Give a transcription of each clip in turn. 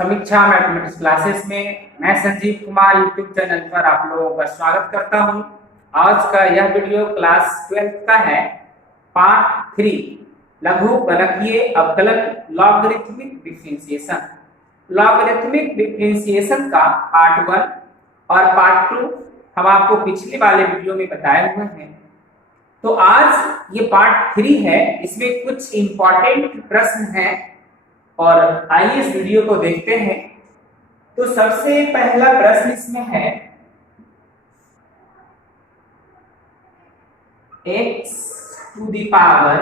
समीक्षा mathematics classes में मैं संजीव कुमार यूट्यूब चैनल पर आप लोगों का स्वागत करता हूं। आज का यह वीडियो क्लास 12 का है, पार्ट 3 लघु गणकीय अवकलन लॉगरिथमिक डिफरेंशिएशन। लॉगरिथमिक डिफरेंशिएशन का पार्ट 1 और पार्ट 2 हम आपको पिछले वाले वीडियो में बताए हुए हैं। तो आज ये पार्ट 3 है, इसमें कुछ इंपॉर्टेंट प्रश्न हैं और आइए इस वीडियो को देखते हैं। तो सबसे पहला प्रश्न इसमें है, x to the power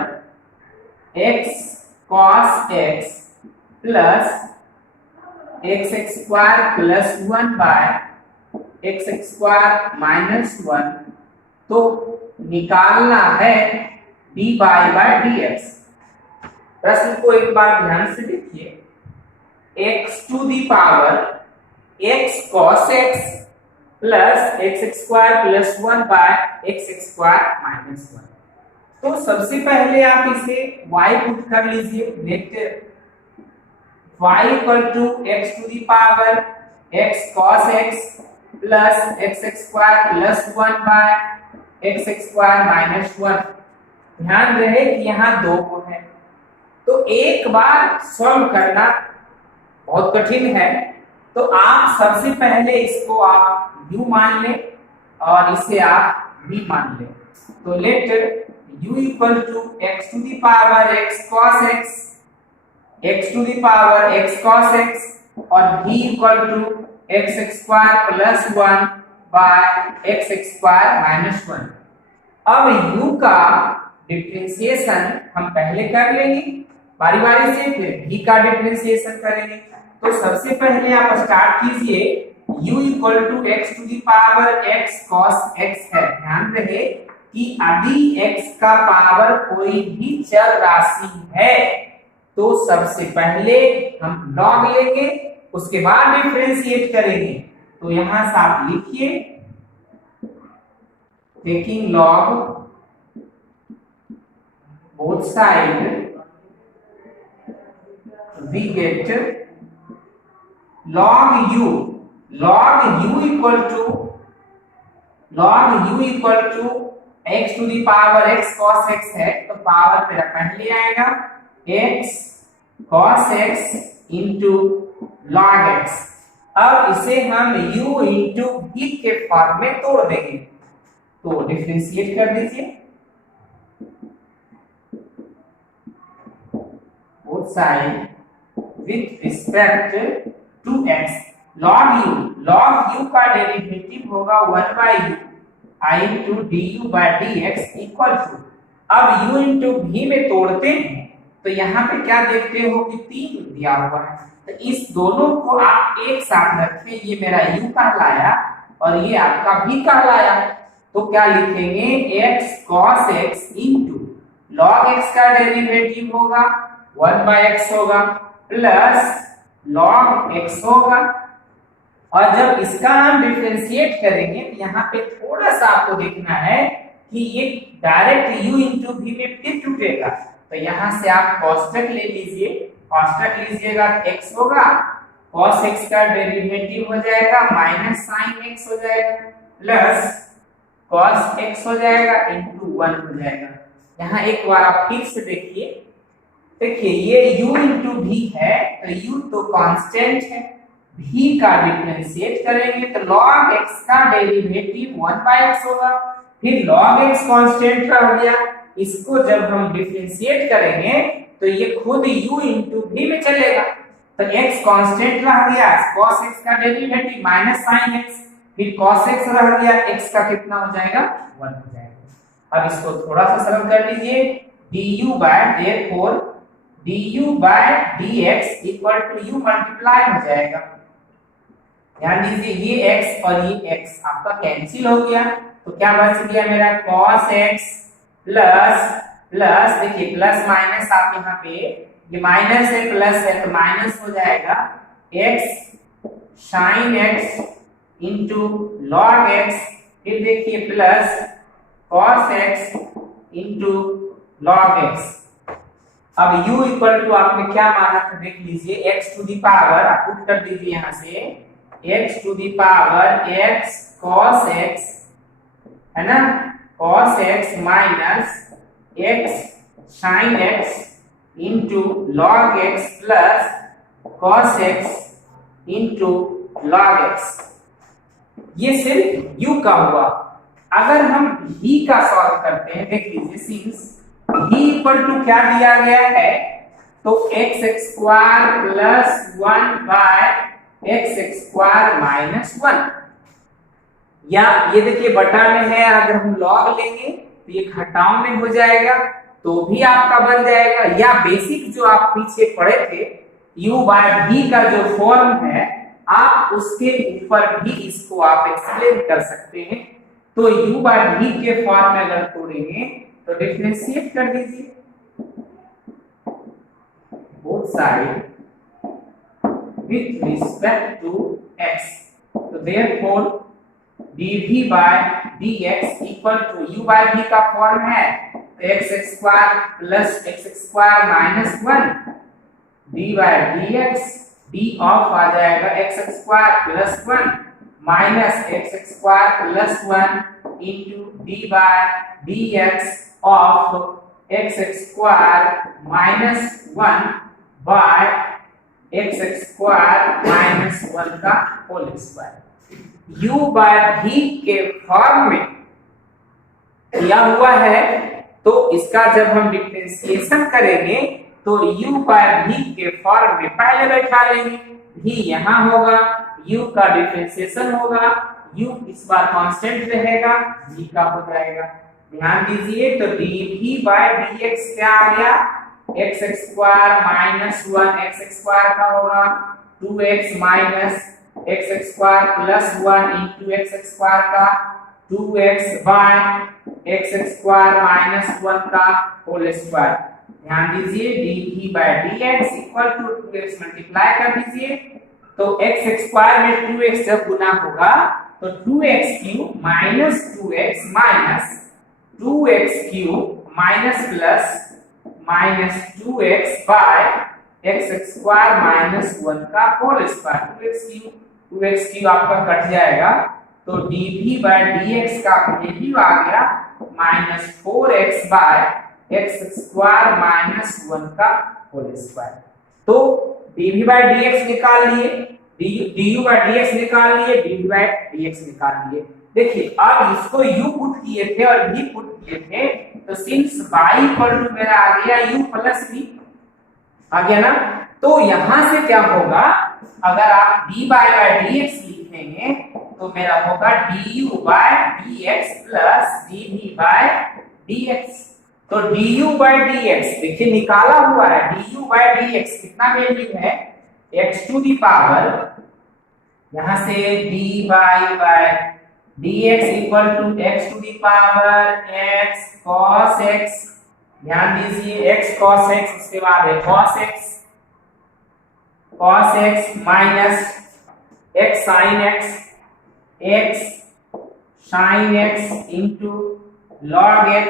x cos x plus x square plus 1 by x square minus 1 तो निकालना है dy बाय dx। प्रश्न को एक बार ध्यान से देखिए, x to the power x cos x plus x square plus 1 by x square minus 1। तो सबसे पहले आप इसे y पुट कर लीजिए। Let y equal to x to the power x cos x plus x square plus 1 by x square minus 1। ध्यान रहे कि यहाँ दो को है, तो एक बार सॉल्व करना बहुत कठिन है। तो आप सबसे पहले इसको आप u मान लें और इसे आप v मान लें। तो let u equal to x to the power x cos x to the power x cos x और v equal to x square plus 1 by x square minus 1। अब u का डिफरेंशिएशन हम पहले कर लेंगे बारी बारी से, फिर v का डिफरेंशिएशन करेंगे। तो सबसे पहले आप स्टार्ट कीजिए, u equal to x to the power x cos x है। ध्यान रहे कि यदि x का पावर कोई भी चर राशि है तो सबसे पहले हम log लेंगे, उसके बाद डिफरेंशिएट करेंगे। तो यहां से आप लिखिए, taking log both side we get log u equal to x to the power x cos x है, तो पावर मेरा पहले आएगा x cos x into log x। अब इसे हम u into v के फॉर्म में तोड़ देंगे। तो डिफरेंशिएट कर दीजिए, both side with respect to x। log u का डेरिवेटिव होगा 1 by u I into du by dx equal to, अब u into v में तोड़ते हैं तो यहाँ पे क्या देखते हो कि 3 दिया हुआ है, तो इस दोनों को आप एक साथ रखें। ये मेरा u कहलाया और ये आपका v कहलाया। तो क्या लिखेंगे, x cos x into log x का डेरिवेटिव होगा 1 by x होगा प्लस log x होगा। और जब इसका हम डिफरेंशिएट करेंगे तो यहाँ पे थोड़ा सा आपको देखना है कि ये डायरेक्ट u into v में फिर टूटेगा। तो यहाँ से आप कोष्टक ले लीजिए, कोष्टक लीजिएगा तो x होगा, cos x का डेरिवेटिव हो जाएगा माइनस sin x हो जाएगा प्लस cos x हो जाएगा into 1 हो जाएगा। यहाँ एक बार आप फिर से देखिए ये u into v है, तो u तो कांस्टेंट है, v का डिफरेंशिएट करेंगे तो log x का डेरिवेटिव 1 by x होगा, फिर log x कांस्टेंट रह गया, इसको जब हम डिफरेंशिएट करेंगे तो ये खुद u into v में चलेगा। तो x कांस्टेंट रह गया, cos x का डेरिवेटिव माइनस sin x, फिर cos x रह गया, x का कितना हो जाएगा 1 हो जाएगा। अब इसको थोड़ा सा सरल कर लीजिए, du by therefore du by dx equal to u multiply हो जाएगा। ध्यान दीजिए ये x और ये x आपका कैंसिल हो गया, तो क्या बच गया मेरा cos x प्लस देखिए प्लस माइनस आप यहाँ पे ये माइनस है प्लस है तो माइनस हो जाएगा x sin x into log x, फिर देखिए plus cos x into log x। अब u इक्वल टू आपने क्या माना था देख लीजिए, x टू दी पावर, आप पुट कर दीजिए यहां से, x to the power x cos x, है ना, cos x minus x sin x into log x plus cos x into log x। ये सिर्फ u का हुआ। अगर हम v का सॉल्व करते हैं, देख लीजिए, सिंस v इक्वल टू क्या दिया गया है, तो x square plus 1 by x square minus 1, या ये देखिए बटा में है, अगर हम लॉग लेंगे तो ये घटाओ में हो जाएगा, तो भी आपका बन जाएगा। या बेसिक जो आप पीछे पढ़े थे u बाय v का जो फॉर्म है, आप उसके ऊपर भी इसको आप एक्सप्लेन कर सकते हैं। तो u बाय v के फॉर्म में अगर तोड़ेंगे तो डिफरेंशिएट कर दीजिए both side with respect to x, तो therefore dv by dx equal to u by v का फॉर्म है x square plus x square minus 1 d by dx, d of आ जाएगा x square plus 1 minus x square plus 1 into d by dx of x square minus 1 by x square minus 1 का whole square. u by v के form में दिया हुआ है, तो इसका जब हम डिफरेंशिएशन करेंगे तो u बाय v के फॉर्म में पहले बैठा लेंगे, v यहाँ होगा, u का डिफरेंशिएशन होगा, u इस बार कांस्टेंट रहेगा, v का हो जाएगा। ध्यान दीजिए, तो dv बाय dx क्या आ गया, x square minus 1 x square का होगा 2x minus x square plus 1 into x square का 2x by x square minus 1 का होल स्क्वायर। ध्यान दीजिए, dv by dx equal to 2x multiply कर दीजिए, तो x स्क्वायर में 2x जब गुना होगा तो 2x cube minus 2x minus 2x cube minus plus minus 2x by x square minus 1 का होल स्क्वायर। 2x क्यूब आपका कट जाएगा, तो dv बाय dx का वैल्यू आ गया minus 4x by x square minus 1 का होल स्क्वायर। तो dv by dx निकाल लिए, du बाय dx निकाल लिए, dv बाय dx निकाल लिए। देखिए, अब इसको u पुट किए थे और v पुट किए थे, तो सिंस y इक्वल टू मेरा आ गया u प्लस v, आ गया ना। तो यहां से क्या होगा, अगर आप dy बाय dx लिखेंगे तो मेरा होगा du by dx plus dv by dx। तो du बाय dx देखिए निकाला हुआ है, du बाय dx कितना वैल्यू है, x टू दी पावर, यहां से dy by dx equal to x to the power x cos x, ध्यान दीजिए x cos x, उसके बाद है cos x minus x sin x into log x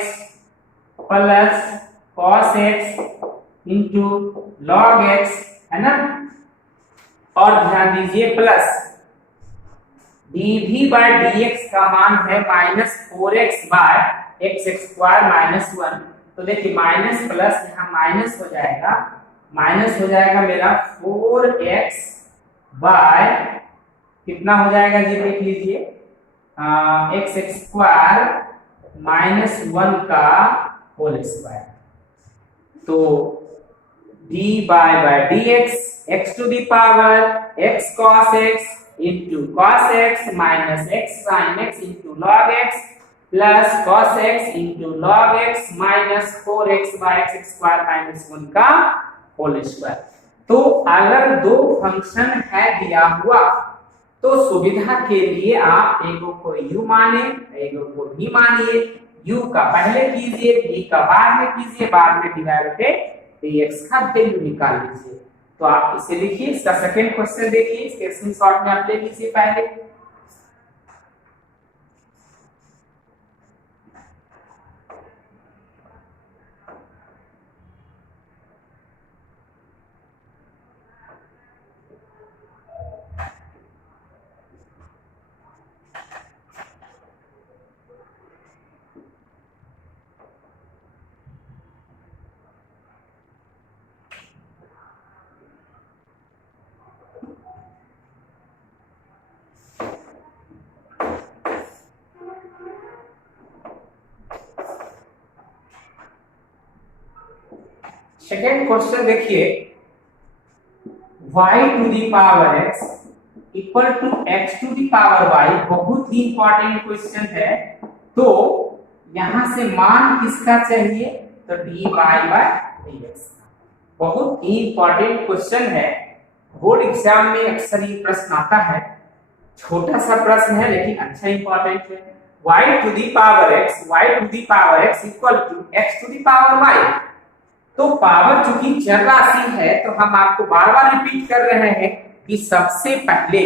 plus cos x into log x, है ना। और ध्यान दीजिए प्लस dv बाय dx का मान है minus 4x by x square minus 1, तो देखिए माइनस प्लस यहाँ माइनस हो जाएगा, माइनस हो जाएगा मेरा 4x बाय कितना हो जाएगा जी, देख लीजिए x स्क्वायर माइनस 1 का होल स्क्वायर। तो d by dx x to the power x cos x into cos x minus x sin x into log x plus cos x into log x minus 4x by x square minus 1 का whole square. तो अगर दो function है दिया हुआ, तो सुविधा के लिए आप एगो को u माने, एगो को v मानिए, u का पहले कीजिए, v का बाद में कीजिए, बाद में डिवाइड पे dx का वैल्यू निकाल लीजिए। तो आप इसे लिखिए, इसका सेकंड क्वेश्चन देखिए, इसके स्क्रीनशॉट में आप ले लीजिए पहले। सेकेंड क्वेश्चन देखिए, y to the power x equal to x to the power y, बहुत ही इंपॉर्टेंट क्वेश्चन है। तो यहां से मान किसका चाहिए, तो dy बाय dx। बहुत ही इंपॉर्टेंट क्वेश्चन है, बोर्ड एग्जाम में अक्सर ये प्रश्न आता है। छोटा सा प्रश्न है लेकिन अच्छा इंपॉर्टेंट है। y to the power x equal to x to the power y। तो पावर चूंकि चर राशि है तो हम आपको बार बार रिपीट कर रहे हैं कि सबसे पहले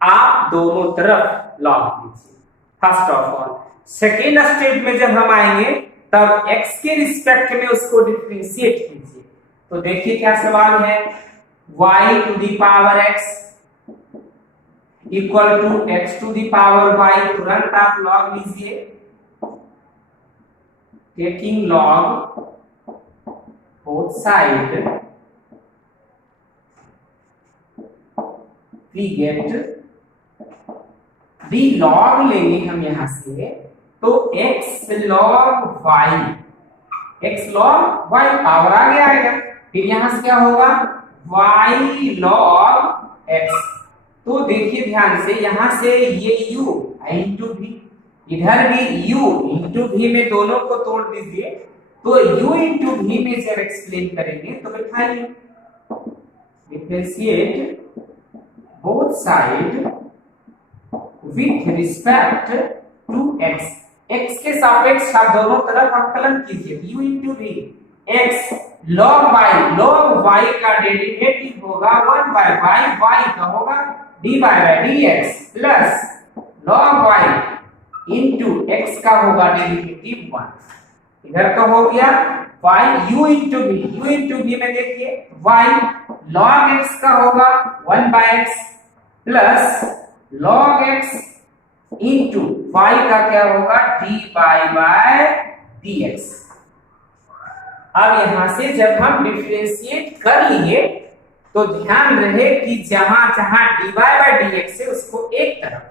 आप दोनों तरफ लॉग लीजिए first of all. Second step में जब हम आएंगे तब x के रिस्पेक्ट में उसको डिफरेंशिएट कीजिए। तो देखिए क्या सवाल है, y to the power x equal to x to the power y। तुरंत आप लॉग लीजिए, taking log both side we get the log लेंगे हम यहां से, तो x log y, x log y power आगे आएगा, फिर यहां से क्या होगा y log x। तो देखिए ध्यान से, यहां से ये u इंटू v, इधर भी u इंटू v में दोनों को तोड़ दीजिए। तो u इंटू v में जब एक्सप्लेन करेंगे तो बैठाइए, differentiate both side with respect to x। x के सापेक्ष आप दोनों तरफ अवकलन कीजिए, u into v x log y का डेरिवेटिव होगा 1 बाय y का होगा dy by dx plus log y into x का होगा डेरिवेटिव 1। इधर का हो गया y u इंटू v में देखिए y log x का होगा 1 by x plus log x into y का क्या होगा dy बाय dx। अब यहां से जब हम डिफरेंशिएट कर लिए तो ध्यान रहे कि जहां जहां dy बाय dx है उसको एक तरफ,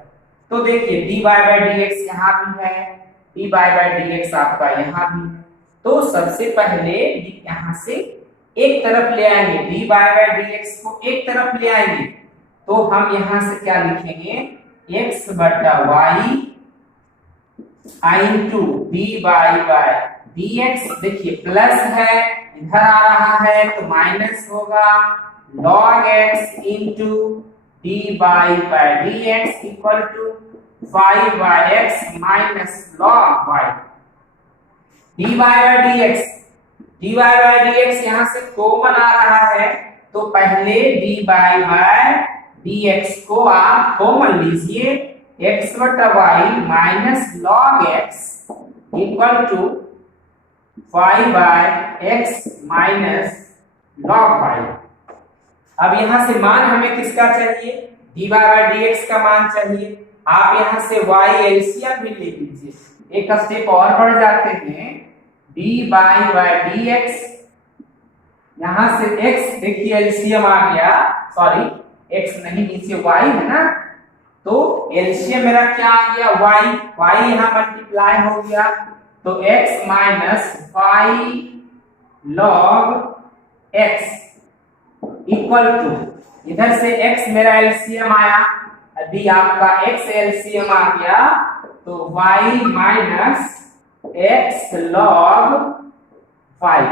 तो देखिए dy बाय dx यहां भी है, dy बाय dx आपका यहां भी, तो सबसे पहले यहां से एक तरफ ले आएंगे, dy बाय dx को एक तरफ ले आएंगे। तो हम यहां से क्या लिखेंगे, x बटा y into dy by dx। देखिए प्लस है, इधर आ रहा है तो माइनस होगा log x into dy by dx equal to 5 by x minus log y। dy by dx यहां से कॉमन आ रहा है, तो पहले dy बाय dx को आप कॉमन लीजिए, x बटा y minus log x equal to 5 by x minus log y। अब यहां से मान हमें किसका चाहिए, dy बाय dx का मान चाहिए। आप यहां से y एलसीएम भी ले लीजिए, एक स्टेप और बढ़ जाते हैं, dy बाय dx, यहां से x देखिए एलसीएम आ गया, सॉरी x नहीं नीचे y है ना, तो एलसीएम मेरा क्या आ गया y यहां मल्टीप्लाई हो गया, तो x minus 5 log x equal to, इधर से x मेरा एलसीएम आया, अभी आपका x एलसीएम आ गया तो y माइनस x log 5।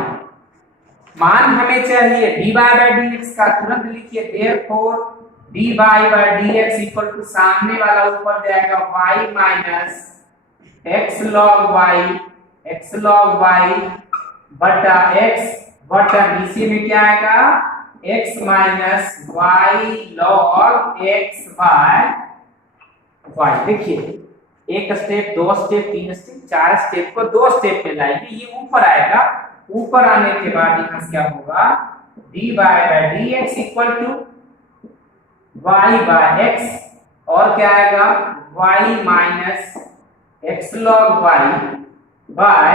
मान हमें चाहिए dy बाय dx का, तुरंत लिखिए therefore dy by dx equal to सामने वाला ऊपर जाएगा y minus x log y बटा x बटा नीचे में क्या आएगा x minus y log x by y। देखिए एक स्टेप, दो स्टेप, तीन स्टेप, चार स्टेप को दो स्टेप में लाएंगे, ये ऊपर आएगा, ऊपर आने के बाद यहां से क्या होगा dy by dx equal to y by x, और क्या आएगा y minus x log y by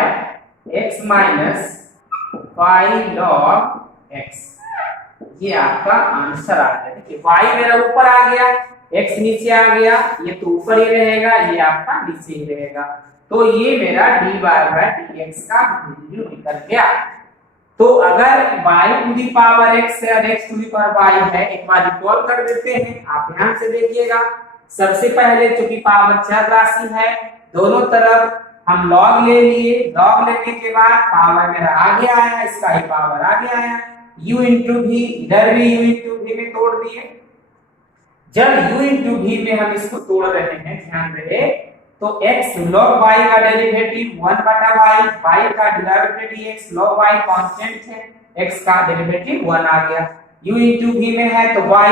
x minus y log x। ये आपका आंसर आ गया। देखिए y मेरा ऊपर आ गया, x नीचे आ गया, ये तो ऊपर ही रहेगा, ये आपका नीचे ही रहेगा, तो ये मेरा dy बाय dx का वैल्यू निकल गया। तो अगर y to the power x और x to the power y है, एक बार इक्वल कर देते हैं। आप ध्यान से देखिएगा, सबसे पहले चूंकि पावर चर राशि है, दोनों तरफ हम लॉग ले लिए। लॉग लेने के बाद पावर मेरा आगे आया, इसका ही पावर आगे आया, u इंटू v, इधर भी u इंटू v में तोड़ दिए। जब u इंटू v में हम इसको तोड़ रहे हैं, ध्यान रहे, तो x log y का डेरिवेटिव 1 बटा y, y का derivative dx, log y constant है, x का डेरिवेटिव 1 आ गया। u इंटू v में है तो y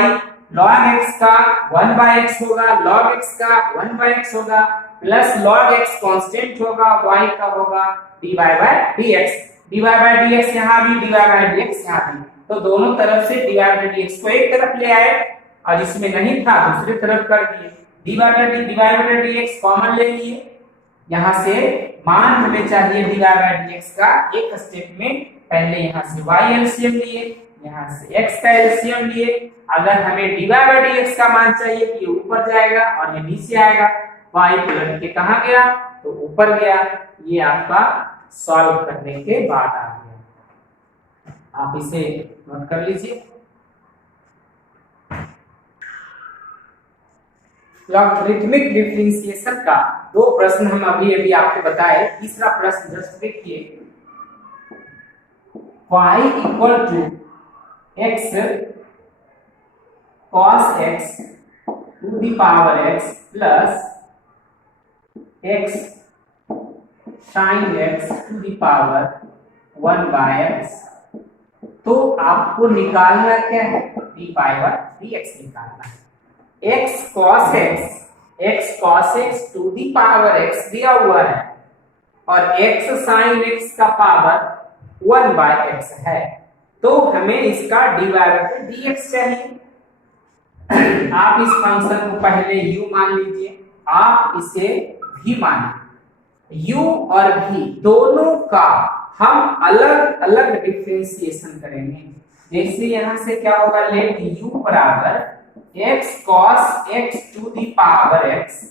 log x का 1 बाय x होगा, log x का 1 बाय x होगा, प्लस log x कांस्टेंट होगा, y का होगा dy by dx। dy by dx यहाँ भी, dy बाय dx यहाँ भी, तो दोनों तरफ से dy बाय dx को एक तरफ ले आए और इसमें नहीं था दूसरी तरफ कर दिए। dy बाय dx कॉमन ले लिए, यहाँ से मान हमें चाहिए dy बाय dx का एक स्टेप में। पहले यहाँ से y एलसीएम लिए, यहाँ से x का एलसीएम लिए। अगर हमें dy बाय dx का मान चाहिए कि ये ऊपर जाएगा और ये नीचे आएगा, y पलट के कहाँ गया तो ऊपर गया। ये आपका सॉल्व करने के बाद आ गया, आप इसे नोट कर लीजिए। लॉगरिथमिक डिफरेंशिएशन का दो प्रश्न हम अभी आपको बताए। तीसरा प्रश्न जस्ट देखिए, y equal to x cos x to the power x plus x sin x to the power 1 by x। तो आपको निकालना क्या है, डी पावर dx निकालना है। x cos x to the power x दिया हुआ है और x sin x का पावर 1 बाय x है, तो हमें इसका dy बाय dx चाहिए। आप इस फंक्शन को पहले u मान लीजिए, आप इसे v मानिए। u और v दोनों का हम अलग अलग डिफरेंशिएशन करेंगे। जैसे यहां से क्या होगा, लेट u बराबर x cos x to the power x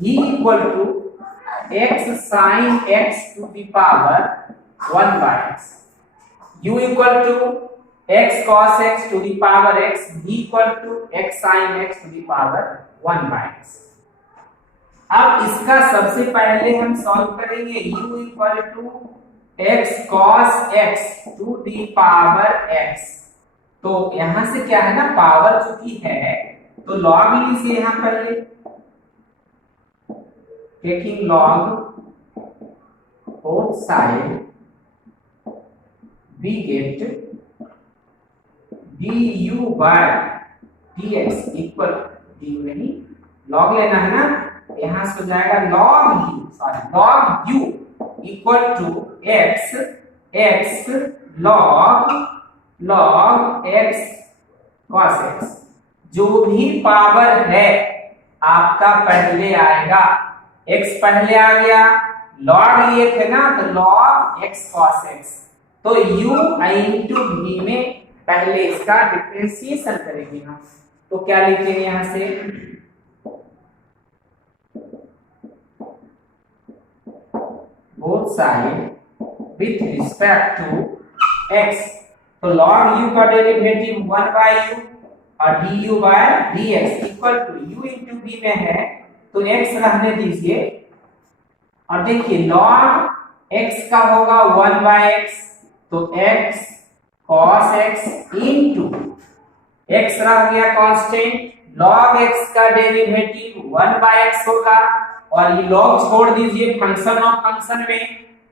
v equal to x sin x to the power 1 by x। u equal to x cos x to the power x, v equal to x sin x to the power 1 by x। अब इसका सबसे पहले हम solve करेंगे। u equal to x cos x to the power x, तो यहां से क्या है ना, पावर चूंकि है तो लॉग लीजिए यहां पहले, taking log both side we get du by dx equal, du नहीं लॉग लेना है ना, यहां से हो जाएगा log u equal to x log x cos x। जो भी पावर है आपका पहले आएगा, x पहले आ गया, log लिए थे ना तो log x cos x, तो u इंटू v में पहले इसका डिफरेंशिएशन करेंगे हम। तो क्या लिखेंगे यहां से, both side with respect to x, तो log u का डेरिवेटिव 1 बाय u और du by dx equal to u into v में है तो x रहने दीजिए। और देखिए log x का होगा 1 बाय x, तो x cos x into x रह गया कांस्टेंट, log x का डेरिवेटिव 1 बाय x होगा और ये log छोड़ दीजिए फंक्शन ऑफ फंक्शन में,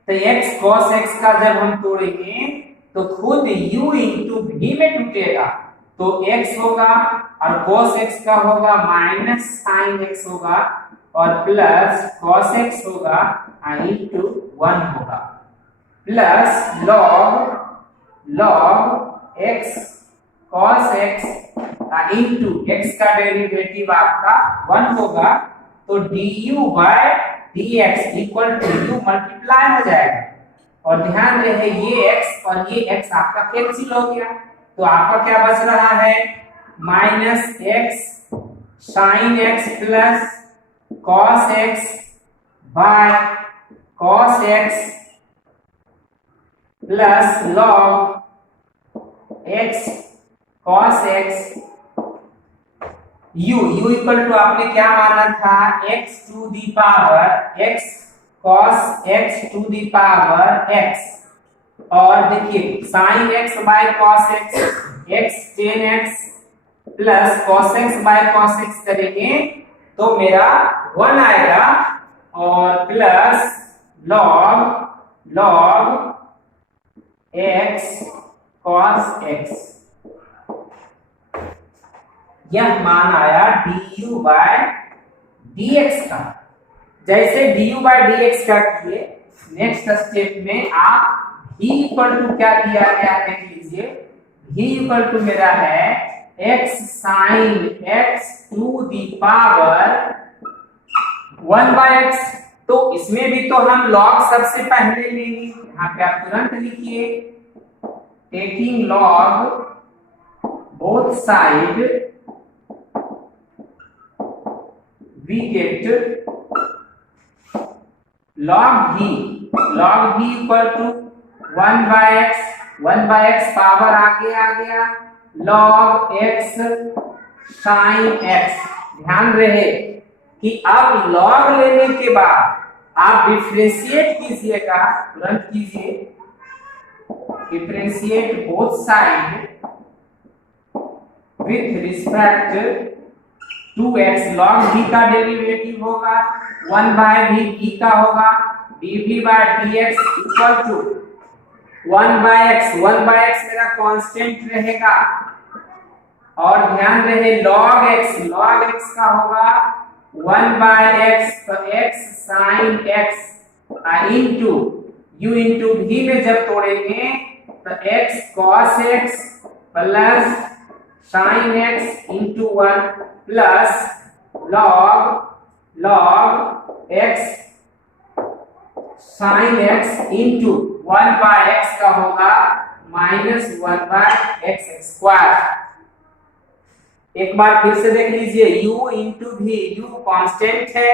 तो x cos x का जब हम तोड़ेंगे तो खुद u इंटू v में टूटेगा, तो x होगा और cos x का होगा माइनस sin x होगा और प्लस cos x होगा इंटू 1 होगा, plus log x cos x into x का डेरिवेटिव आपका 1 होगा, तो du by dx equal to u multiply हो जाएगा। और ध्यान रहे ये x और ये x आपका कैंसिल हो गया, तो आपका क्या बच रहा है, minus x sin x plus cos x by cos x plus log x cos x u equal to आपने क्या माना था x to the power x cos x to the power x और देखिए sin x by cos x x tan x plus cos x by cos x करेंगे तो मेरा 1 आएगा और प्लस log x cos x यह मान आया du बाय dx का। जैसे du बाय dx का किए नेक्स्ट स्टेप में आप v इक्वल टू क्या दिया गया देख लीजिए v इक्वल टू मेरा है x sin x to the power 1 by x। तो इसमें भी तो हम log सबसे पहले लेंगे, यहाँ पे आप तुरंत लिखिए taking log both side we get log v equal to 1 by x power आगे आ गया log x sin x। ध्यान रहे कि अब log लेने के बाद आप डिफरेंशिएट कीजिएगा, तुरंत कीजिए differentiate both side with respect 2x log v का डेरिवेटिव होगा 1 बाय v का होगा dv by dx equal to 1 by x मेरा कांस्टेंट रहेगा और ध्यान रहे log x का होगा 1 बाय x तो x sin x into u into v में जब तोड़ेंगे तो x cos x plus sin x into 1 plus log x sin x into 1 by x का होगा माइनस 1 बाय x स्क्वायर। एक बार फिर से देख लीजिए u into v, u constant है,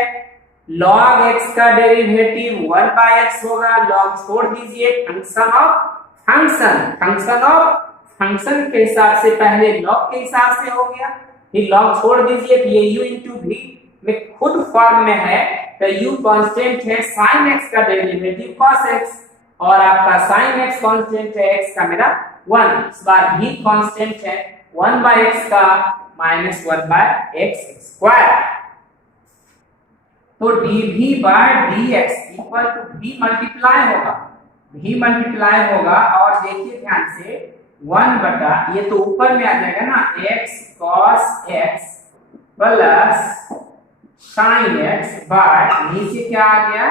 log x का डेरिवेटिव 1 बाय x होगा, log छोड़ दीजिए फंक्शन ऑफ फंक्शन के हिसाब से पहले log के हिसाब से हो गया, फिर log छोड़ दीजिए तो ये u इंटू v में खुद फॉर्म में है तो u कांस्टेंट है, sin x का डेरिवेटिव cos x और आपका sin x कांस्टेंट है, x का मेरा 1, इस बार v कांस्टेंट है 1 बाय x का माइनस 1 बाय x स्क्वायर। तो dv by dx equal to v multiply होगा और देखिए ध्यान से 1 बटा ये तो ऊपर में आ जाएगा ना x cos x plus sin x by नीचे क्या आ गया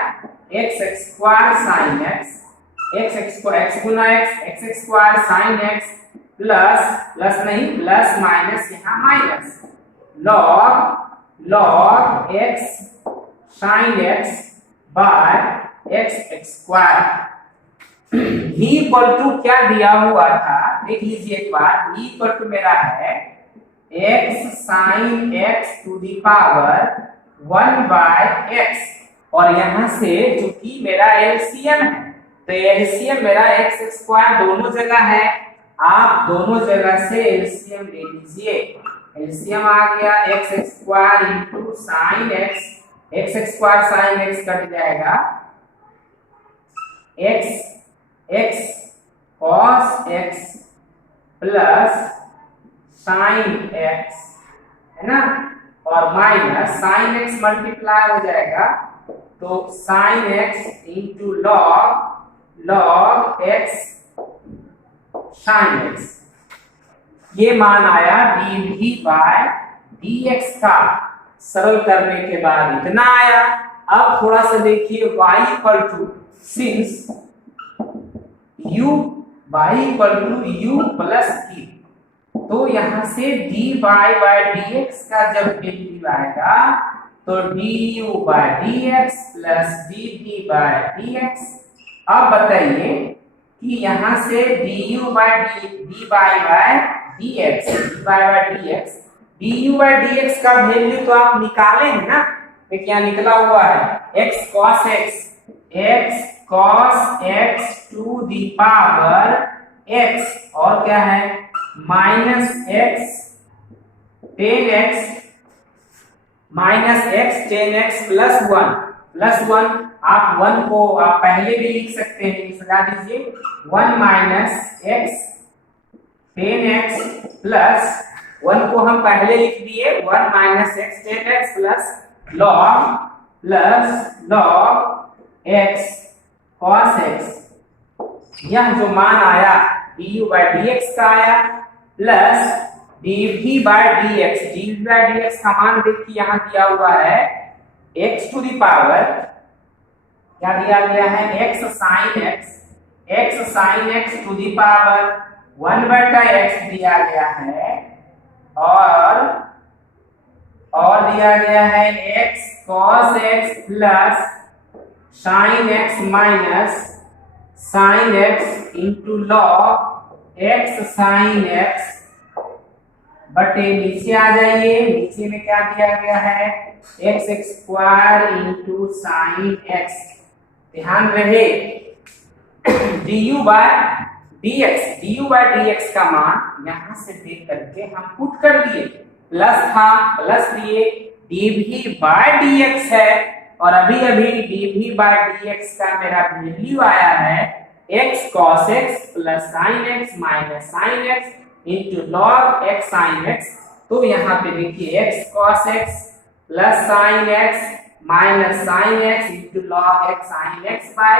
x स्क्वायर sin x गुना x square sin x plus नहीं प्लस माइनस यहाँ minus log x sin x by x square. v equal to क्या दिया हुआ था देख लीजिए एक बार, v इक्वल टू मेरा है x sin x to the power 1 by x और यहां से चूंकि मेरा एलसीएम है तो एलसीएम मेरा x स्क्वायर दोनों जगह है, आप दोनों जगह से एलसीएम ले लीजिए, एलसीएम आ गया x square into sine x square sine x cut जाएगा x cos x plus sin x है ना और माइनस sin x मल्टीप्लाई हो जाएगा तो sin x into log x sin x। ये मान आया dv बाय dx का, सरल करने के बाद इतना आया। अब थोड़ा सा देखिए y equal to since y equal to u plus e तो यहां से dy बाय dx का जब वैल्यू आएगा तो du by dx plus dv by dx। अब बताइए कि यहां से du by dy by dx du by dx का वैल्यू तो आप निकाले हैं ना, क्या निकला हुआ है x cos x x cos x to the power x और क्या है minus x tan x plus one आप वन को आप पहले भी लिख सकते हैं, सजा दीजिए 1 minus x ten x plus one को हम पहले लिख दिए 1 minus x ten x plus log x cos x. यह जो मान आया du बाई dx का आया प्लस dv बाई dx का मान देखिए यहाँ दिया हुआ है x टू दी पावर क्या दिया गया है x sin x to the power 1/x दिया गया है और दिया गया है x cos x plus sin x minus sin x into log x sin x बटे नीचे आ जाइए, नीचे में क्या दिया गया है x square into sine x। ध्यान रहे du बाई dx का मान यहां से देख करके हम पुट कर दिए, प्लस था प्लस दिए, dv बाई dx है और अभी dv बाई dx का मेरा वैल्यू आया है x cos x plus sin x minus sin x into log x sin x। तो यहाँ पे देखिए x cos x plus sin x minus sin x into log x sin x by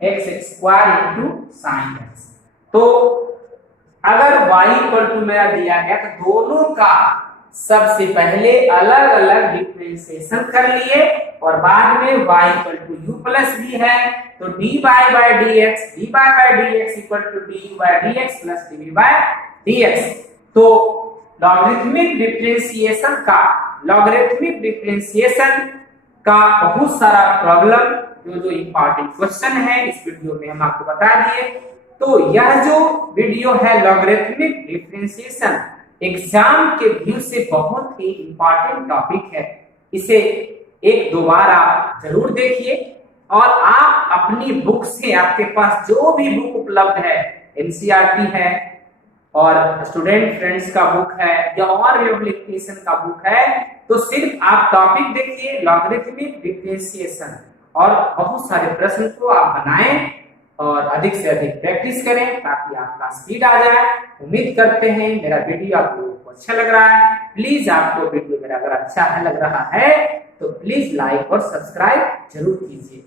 x square into sin x। तो अगर y equal to मेरा दिया गया तो दोनों का सबसे पहले अलग अलग डिफरेंशिएशन कर लिए और बाद में y equal to u plus v है तो dy by dx equal to du by dx plus dv by dx। तो लॉगरिथमिक डिफरेंशिएशन का बहुत सारा प्रॉब्लम जो इंपॉर्टेंट क्वेश्चन है इस वीडियो में हम आपको बता दिए। तो यह जो वीडियो है लॉगरिथमिक डिफरेंशिएशन एग्जाम के व्यू से बहुत ही इंपॉर्टेंट टॉपिक है, इसे एक दो बार आप जरूर देखिए और आप अपनी बुक से आपके पास जो भी बुक उपलब्ध है एनसीईआरटी है और स्टूडेंट फ्रेंड्स का बुक है या और एप्लीकेशन का बुक है तो सिर्फ आप टॉपिक देखिए लॉगरिथमिक डिफरेंशिएशन और बहुत सारे प्रश्न को आप बनाएं और अधिक से अधिक प्रैक्टिस करें ताकि आपका स्पीड आ जाए। उम्मीद करते हैं मेरा वीडियो आप लोगों को अच्छा लग रहा है। प्लीज आपको वीडियो मेरा अगर अच्छा लग रहा है तो प्लीज लाइक और सब्सक्राइब जरूर कीजिए।